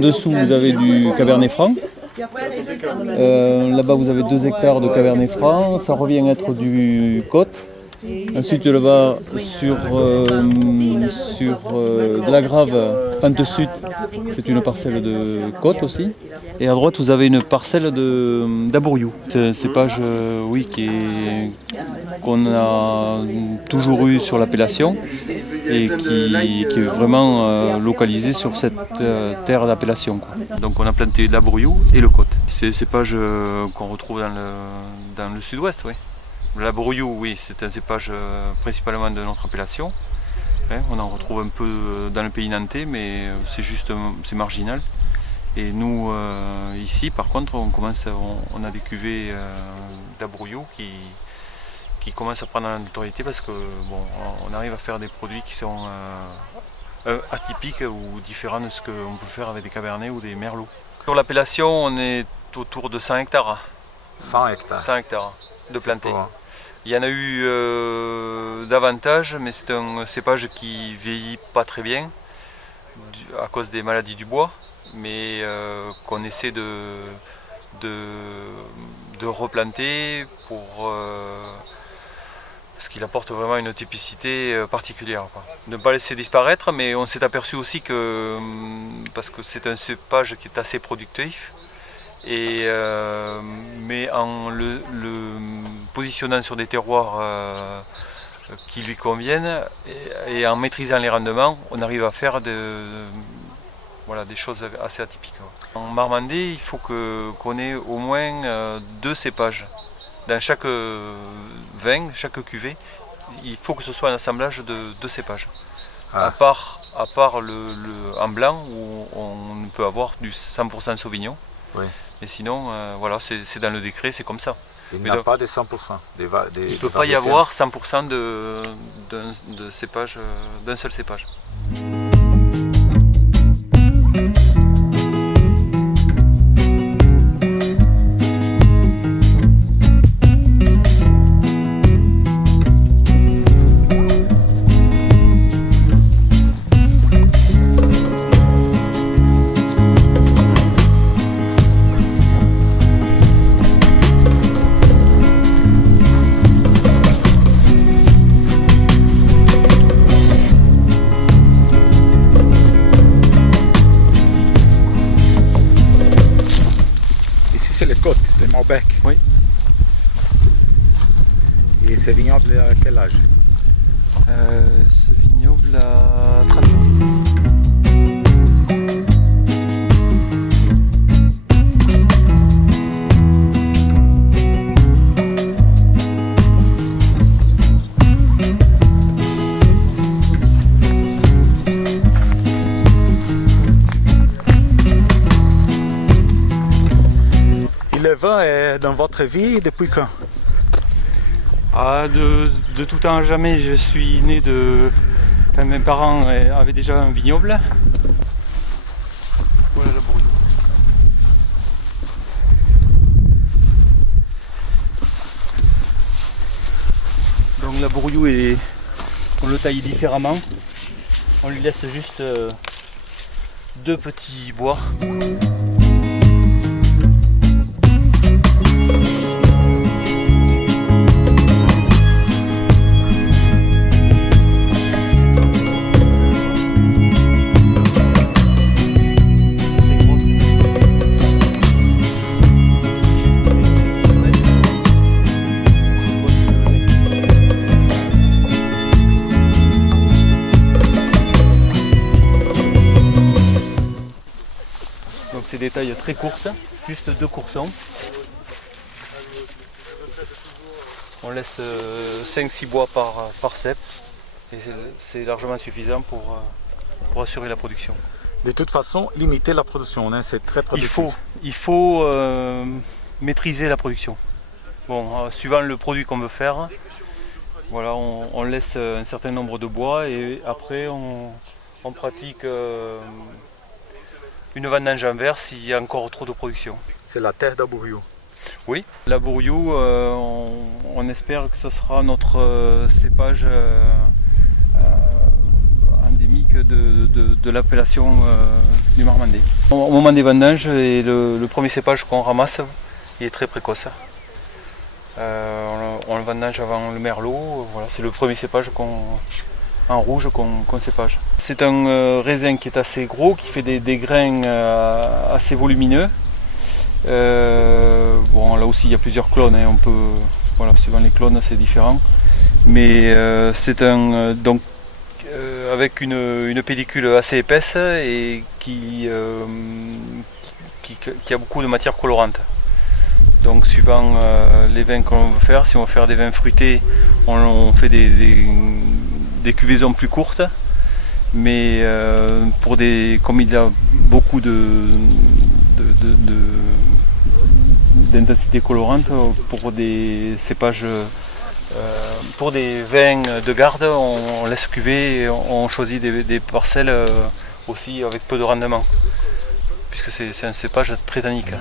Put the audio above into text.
dessous, vous avez du Cabernet Franc. Là-bas, vous avez 2 hectares de Cabernet Franc. Ça revient à être du Côte. Ensuite, là-bas, sur de la Grave, pente sud, c'est une parcelle de Côte aussi. Et à droite, vous avez une parcelle d'Abouriou. C'est un cépage oui, qu'on a toujours eu sur l'appellation et qui est vraiment localisé sur cette terre d'appellation. Donc on a planté l'Abouriou et le Côte. C'est un cépage qu'on retrouve dans le sud-ouest. Oui. L'Abouriou, oui, c'est un cépage principalement de notre appellation. On en retrouve un peu dans le pays nantais, mais c'est marginal. Et nous, ici, par contre, on a des cuvées d'Abouriou qui commencent à prendre la notoriété parce que on arrive à faire des produits qui sont atypiques ou différents de ce qu'on peut faire avec des cabernets ou des merlots. Sur l'appellation, on est autour de 100 hectares. 100 hectares. 100 hectares de plantés. Il y en a eu davantage, mais c'est un cépage qui vieillit pas très bien à cause des maladies du bois, mais qu'on essaie de replanter parce qu'il apporte vraiment une typicité particulière. Ne pas laisser disparaître, mais on s'est aperçu aussi que, parce que c'est un cépage qui est assez productif, mais en le positionnant sur des terroirs qui lui conviennent et en maîtrisant les rendements, on arrive à faire des choses assez atypiques. En Marmandais, il faut qu'on ait au moins 2 cépages. Dans chaque vin, chaque cuvée, il faut que ce soit un assemblage de 2 cépages. À part en blanc où on peut avoir du 100% Sauvignon. Oui. Mais sinon, c'est dans le décret, c'est comme ça. Il n'y a pas de 100%. Il ne peut pas y avoir 100% de cépage, d'un seul cépage. Les Morbec. Oui. Et ce vignoble à quel âge? Ce vignoble a 30 ans. Le vin est dans votre vie depuis quand? De tout temps à jamais, je suis né mes parents avaient déjà un vignoble. Voilà l'Abouriou. Donc l'Abouriou, on le taille différemment. On lui laisse juste 2 petits bois. Donc c'est des tailles très courtes, juste 2 coursons. On laisse 5-6 bois par cep et c'est largement suffisant pour assurer la production. De toute façon, limiter la production, hein, c'est très productif. Il faut maîtriser la production. Suivant le produit qu'on veut faire, on laisse un certain nombre de bois et après on pratique une vendange en verre s'il y a encore trop de production. C'est la terre d'Abouriou. Oui, l'Abouriou, on espère que ce sera notre cépage un des endémique de l'appellation du Marmandais. Au moment des vendanges, et le premier cépage qu'on ramasse, il est très précoce. On le vendange avant le merlot, voilà, c'est le premier cépage en rouge qu'on cépage. C'est un raisin qui est assez gros, qui fait des grains assez volumineux. Bon, là aussi il y a plusieurs clones, hein, voilà, suivant les clones c'est différent. Mais c'est donc avec une pellicule assez épaisse et qui a beaucoup de matière colorante. Donc suivant les vins qu'on veut faire, si on veut faire des vins fruités, on fait des cuvaisons plus courtes. Mais comme il y a beaucoup d'intensité colorante, pour des cépages, pour des vins de garde, on laisse cuver et on choisit des parcelles aussi avec peu de rendement, puisque c'est un cépage très tannique.